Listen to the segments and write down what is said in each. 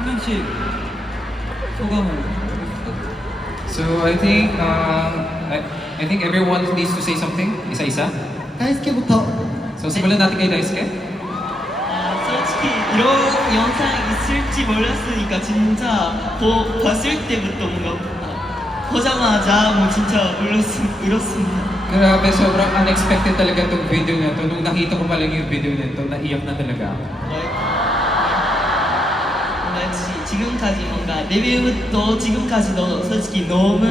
한 명씩 소감을. So I think everyone needs to say something. Isa-isa. 다이스케부터. So simulan natin kay Daisuke. 솔직히 이런 영상이 있을지 몰랐으니까 진짜 봤을 때부터 뭔가 보자마자 뭐 진짜 울었습니다. Grabe, sobrang unexpected talaga itong video na to. Nung nakita ko pa lang yung video na ito, naiyak na talaga ako. 지금까지 뭔가 데뷔부터 지금까지도 솔직히 너무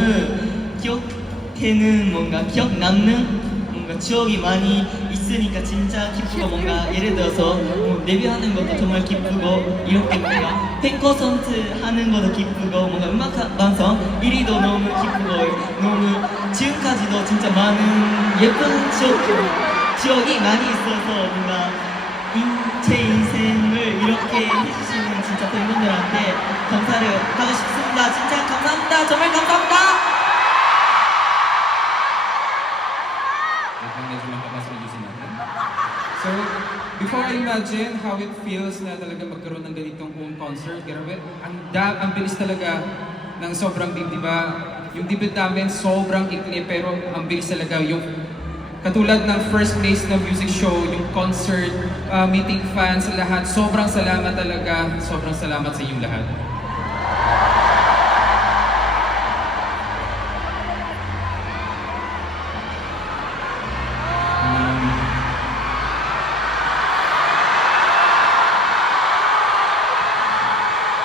기억되는 뭔가 기억 남는 뭔가 추억이 많이 있으니까 진짜 기쁘고 뭔가 예를 들어서 뭐 데뷔하는 것도 정말 기쁘고 이렇게 뭔가 팬 콘서트 하는 것도 기쁘고 뭔가 음악 방송 1위도 너무 기쁘고 너무 지금까지도 진짜 많은 예쁜 추억이 많이 있어서 뭔가 제 인생을 이렇게 해주시는 진짜 팬분들한테 감사를 하고 싶습니다. 진짜 감사합니다. 정말 감사합니다. So, before I imagine how it feels na talaga magkaroon ng ganitong home concert, grabe, ang bilis talaga ng sobrang big, di ba? Yung debut namin sobrang ikli pero ang bilis talaga yung katulad ng first place na music show, yung concert, meeting fans, lahat. Sobrang salamat talaga. Sobrang salamat sa inyong lahat.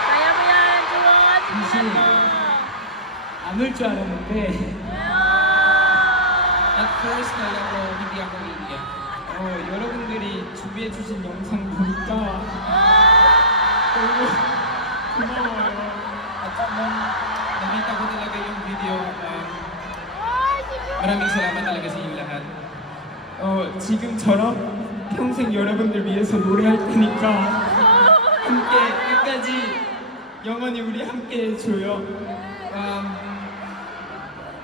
Kaya mo yan, Juwon! Simulan mo! 안 올 줄 알았는데 At first, kala ko hindi ako iiyak. 여러분들이 준비해 주신 영상 보니까 너무 고마워요. Nakita ko talaga yung video. Maraming salamat talaga sa inyong lahat. 지금처럼 평생 여러분들 위해서 노래할 테니까 함께 끝까지 영원히 우리 함께 해줘요.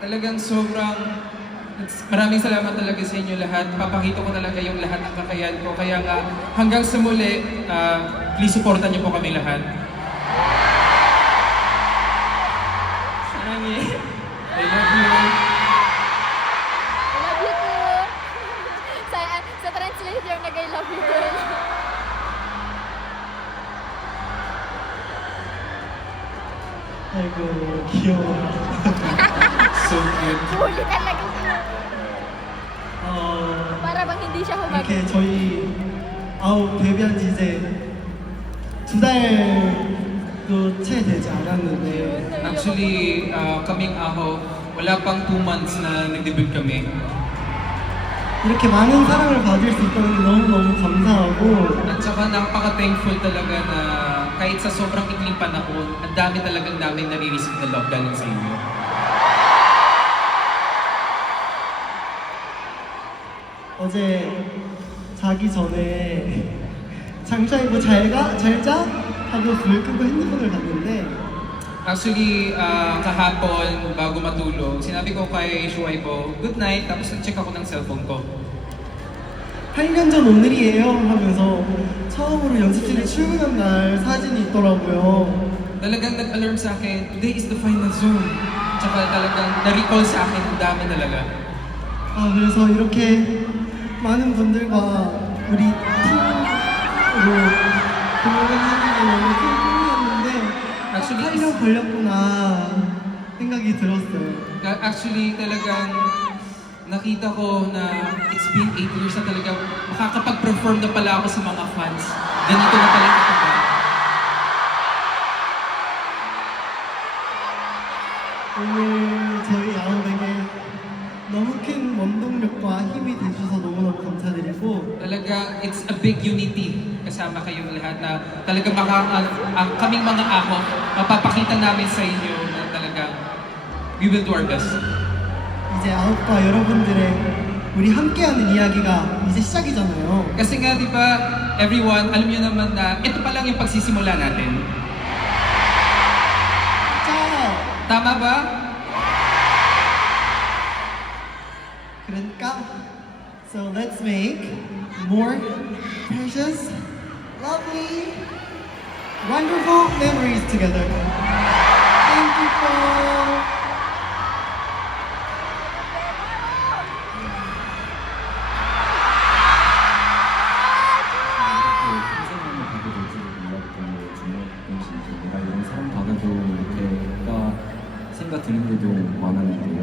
Talagang maraming salamat talaga sa inyo lahat. Papakita ko talaga yung lahat ng kakayahan ko. Kaya nga, hanggang sa muli, please supportan niyo po kami lahat. 사랑해. I love you. I love you too! Sa translator, nag-I love you too. 아이고 귀여워. So cute. Huli talaga siya. Para bang hindi siya humagod. 이렇게 저희 데뷔한 지 이제 2달도 채 되지 않았는데 Actually, kaming aho, wala pang 2 months na nag-debut kami. 이렇게 많은 사랑을 받을 수 있다는 게 너무너무 감사하고 At saka napaka-thankful talaga na kahit sa sobrang ikling panahon, ang dami talagang namin nare-receive na love galing sa inyo. 어제 자기 전에 장샤이브 잘자 하고 불 끄고 핸드폰을 봤는데 Actually, kahapon, bago matulog, sinabi ko kay Shuaibo, good night, tapos nag-check ako ng cellphone ko. 8년 전 오늘이에요 하면서 처음으로 연습실에 출근한 날 사진이 있더라고요. Talagang nag-alarm sa akin, today is the final zone. Tsaka talagang na-recall sa akin, ang dami talaga. 그래서 이렇게 많은 분들과 우리 팀으로 공연을 하는 게 너무 큰 꿈이었는데 Actually, 8년 걸렸구나 생각이 들었어요. Actually, talagang nakita ko na it's been 8 years na talaga makakapag-perform na pala ako sa mga fans. Ganito na pala ito ba? 오늘 저희 아홉에게 너무 큰 원동력과 힘이 되셔서 너무너무 감사드리고 Talagang it's a big unity kasama kayong lahat na talagang ang kaming mga aho, mapapakita namin sa inyo na talagang we will do our best. 이제 아홉과 여러분들의 우리 함께하는 이야기가 이제 시작이잖아요. Kasi nga, di ba, everyone, alam niyo naman na ito pa lang yung pagsisimula natin. 자, Tama ba? 그러니까 so let's make more precious, lovely, wonderful memories together. Thank you po. 평생을 가게 될지도 몰랐던 중학생인데 내가 이런 사랑 받아도 이렇게가 생각 드는 때도 많았는데요.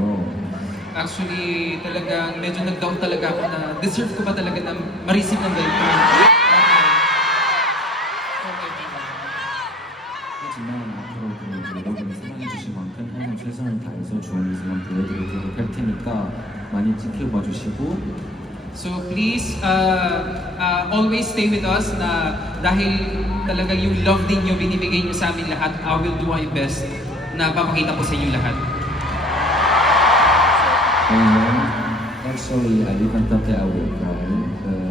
Actually, talagang medyo nag-doubt talaga ako na deserve ko ba talaga na ma-receive ng ganito. 하지만 앞으로도 여러분이 사랑해주신 만큼 항상 최선을 다해서 좋은 모습만 보여드리도록 할 테니까 많이 지켜봐 주시고 So please, always stay with us na dahil talaga yung love din nyo, binibigay nyo sa amin lahat, I will do my best na papakita ko sa inyo lahat. actually I didn't thought that I would cry but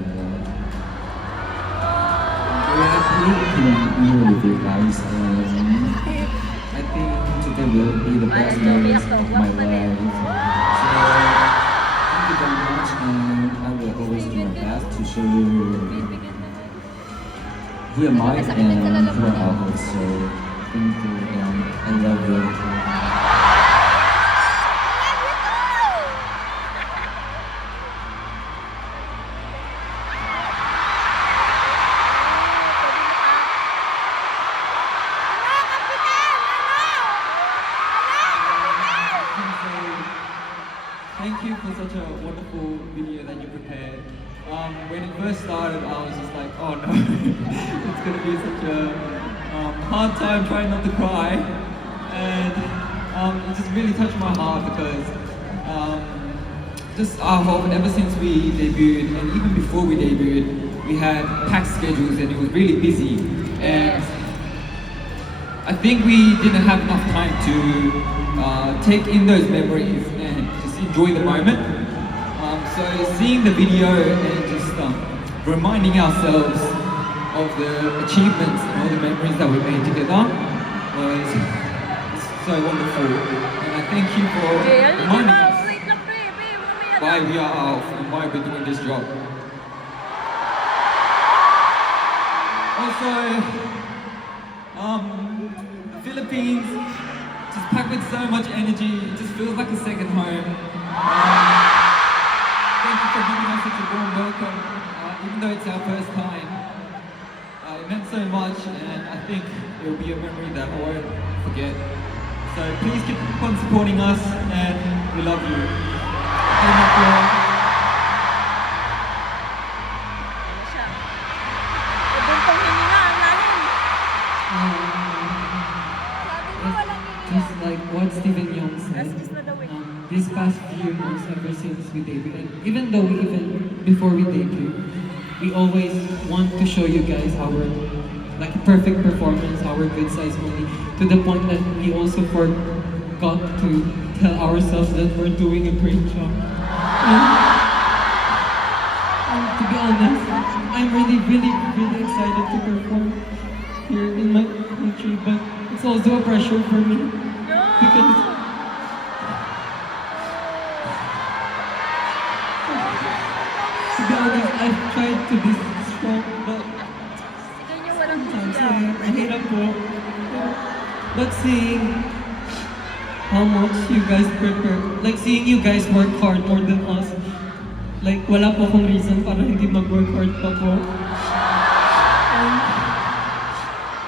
we're happy to be here with you guys and I think today will be the best moments of my life so thank you very much and I will always do my best to show you who am I and who are others so thank you and I love you. Thank you for such a wonderful video that you prepared. When it first started, I was just like, oh no, it's gonna be such a hard time trying not to cry, and it just really touched my heart because just our hope ever since we debuted, and even before we debuted, we had packed schedules and it was really busy, and I think we didn't have enough time to take in those memories and just enjoy the moment. So seeing the video and just reminding ourselves of the achievements and all the memories that we made together was so wonderful. And I thank you for reminding us why we are out and why we're doing this job. Also, Philippines, just packed with so much energy. It just feels like a second home. Thank you for giving us such a warm welcome, even though it's our first time. It meant so much, and I think it will be a memory that I won't forget. So please keep on supporting us, and we love you. Salamat po. Buntong hininga, ang lalim. Sabi mo walang Just hininga. like what Stephen Young said, That's just not the way. these past few months ever since we debuted, and even though before we debuted, we always want to show you guys our like perfect performance, our good size only, to the point that we also forgot to tell ourselves that we're doing a great job. And to be honest, I'm really excited to perform here in my country, but it's also a pressure for me because to be honest, I've tried to be strong, but Ganyan walang sometimes hininga. mahirap po. But seeing how much you guys prepare, like seeing you guys work hard more than us, like wala po akong reason para hindi mag-work hard pa po.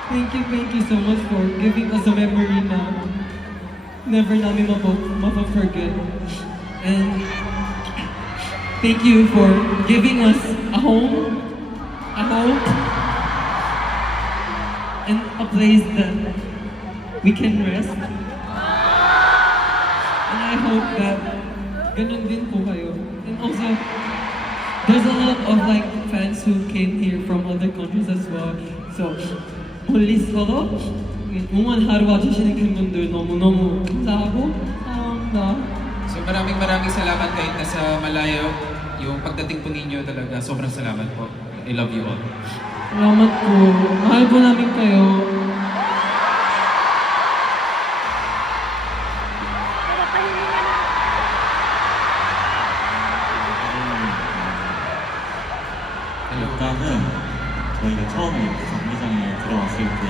And thank you so much for giving us a memory na never namin mapa-forget. And thank you for giving us a home, and a place that we can rest. And I hope that ganun din po kayo. And also, there's a lot of like fans who came here from other countries as well. So, 홀리스터도 응원하러 와주시는 팬분들 너무너무 감사하고 사랑합니다. So maraming salamat kahit nasa malayo. Yung pagdating po ninyo talaga, sobrang salamat po. I love you all. Salamat po. Mahal po namin kayo. Pero pahininga na. 일단은 저희가 처음에 경기장에 들어왔을 때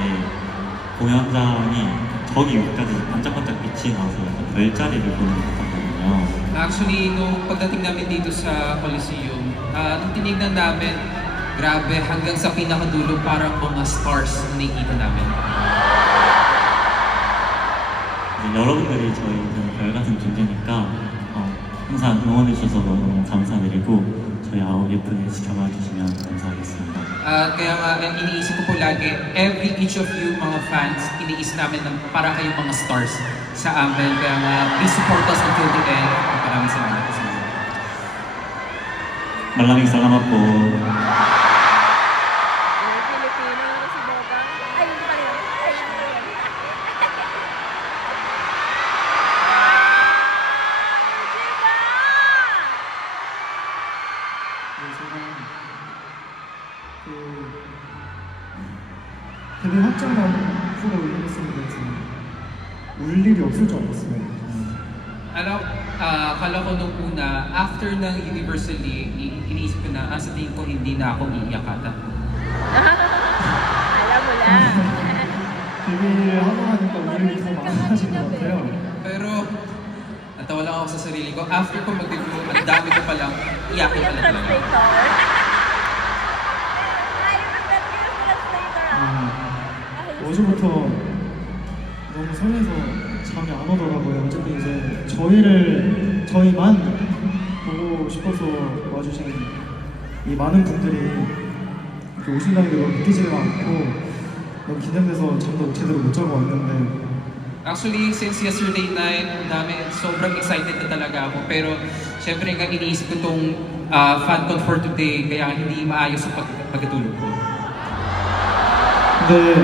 공연장이 저기 위까지 반짝반짝 빛이 나서 약간 별자리를 보는 것 같거든요. Actually, nung pagdating namin dito sa Coliseum, nung tinignan namin, grabe, hanggang sa pinakadulo parang mga stars na nakikita namin. 이제 여러분들이 저희는 별 같은 존재니까 항상 응원해주셔서 너무너무 감사드리고 저희 아홉 예쁘게 지켜봐 주시면 감사하겠습니다. At kaya nga, iniisip ko po lagi, each of you mga fans, iniisip namin na para kayong mga stars sa amin. Kaya nga, please support us until the end. Maraming salamat po sa inyo. Maraming salamat po. Filipino si Bogang. Ay, hindi pa rin. Ay, yan pa rin. 데뷔 확정만 후로 올리겠습니다. 울 일이 없을 줄 알았어요. Akala ko nung una, after ng Universally, iniisip ko na, sa tingin ko hindi na ako iiyak ata. Alam mo lang. 데뷔하고 나니까 울 일이 더 많아진 것 같아요. Pero, natawa lang ako sa sarili ko. After ko mag-debut, ang dami ko palang iyakin Yung pala talaga. translator. Ay, yung translator 어제부터 너무 설레서 잠이 안 오더라고요. 어쨌든 이제 저희만 보고 싶어서 와주신 이 많은 분들이 이렇게 오신다는 게 너무 믿기지가 않고 너무 긴장돼서 잠도 제대로 못 자고 왔는데 Actually, since yesterday night, sobrang excited na talaga ako. Pero, syempre nga iniisip ko itong FanCon for today, kaya hindi maayos ang pagkatulog ko. 근데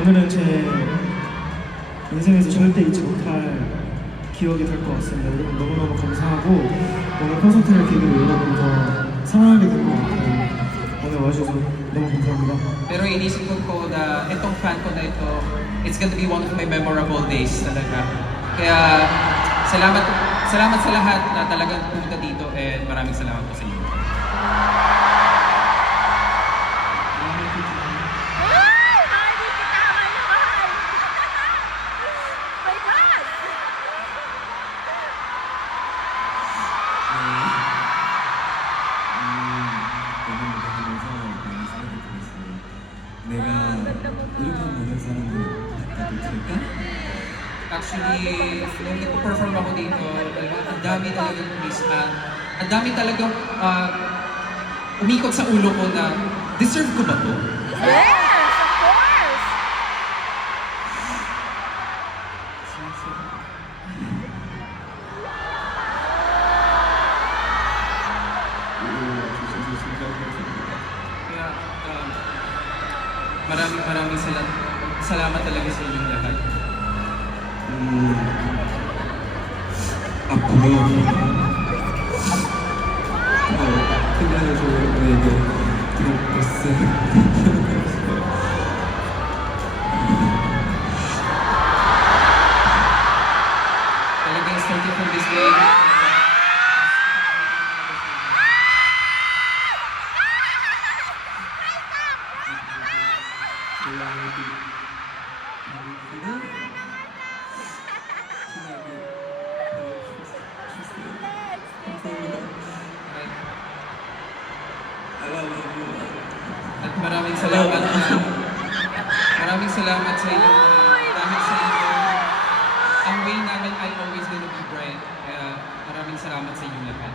오늘은 제 인생에서 절대 잊지 못할 기억이 될 것 같습니다. 여러분 너무너무 감사하고 오늘 콘서트를 계기로 여러분 더 사랑하게 될 것 같아요. 오늘 와주셔서 너무 감사합니다. Pero inisip ko na itong FanCon na ito, it's gonna be one of my memorable days talaga. Kaya salamat sa lahat na talagang pumunta dito and maraming salamat po sa inyo. Ay! Hardy kita! Mahal! My God! 너무 무대하면서 많은 사랑을 받았어요. 내가 이렇게 많은 사랑을 받아도 될까? Actually, nung nag-perform ako dito, ang dami talagang ang dami talagang umikot sa ulo ko na, deserve ko ba to? Yes! Of course! Kaya maraming salamat talaga sa inyong lahat. 앞으로 더 끝나서 우리에게 더 버스 Talagang starting from this day, at maraming salamat sa inyo. Dahil sa inyo, ang way namin ay always gonna be bright. Kaya maraming salamat sa inyo lahat.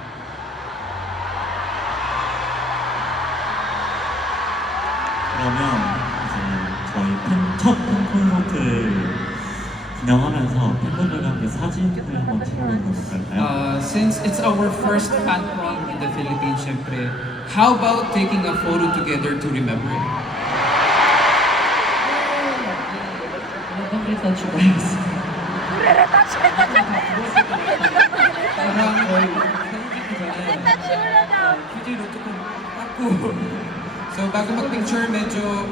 그러면 이제 저희 첫 콘서트를 진행하면서 팬분들과 함께 사진을 한번 찍어보는 거 어떨까요? Since it's our first FanCon in the Philippines, syempre, how about taking a photo together to remember it? Retouch mo na daw. So bago mag-picture, medyo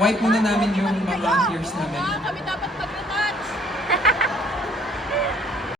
wipe muna namin yung mga tears namin. Kami dapat mag-retouch.